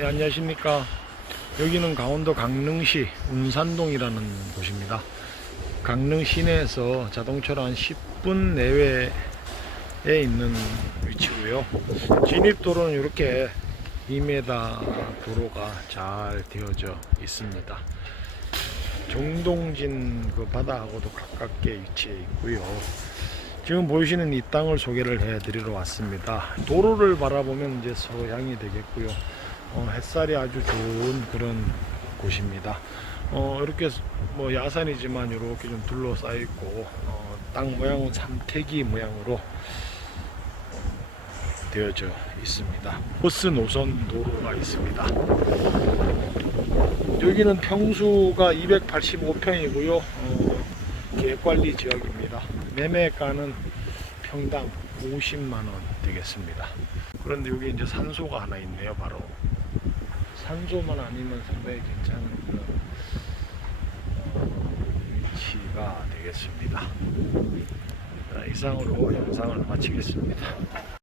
네, 안녕하십니까. 여기는 강원도 강릉시 운산동이라는 곳입니다. 강릉 시내에서 자동차로 한 10분 내외에 있는 위치고요. 진입도로는 이렇게 2m 도로가 잘 되어져 있습니다. 정동진 그 바다하고도 가깝게 위치해 있고요. 지금 보이시는 이 땅을 소개를 해 드리러 왔습니다. 도로를 바라보면 이제 서양이 되겠고요. 어, 햇살이 아주 좋은 그런 곳입니다. 어, 이렇게 뭐 야산이지만 이렇게 좀 둘러싸여 있고 어, 땅 모양은 삼태기 모양으로 되어져 있습니다. 버스 노선 도로가 있습니다. 여기는 평수가 285평이고요. 어, 계획관리 지역입니다. 매매가는 평당 50만 원 되겠습니다. 그런데 여기 이제 산소가 하나 있네요. 바로 산소만 아니면 상당히 괜찮은 그런 위치가 되겠습니다. 자, 이상으로 영상을 마치겠습니다.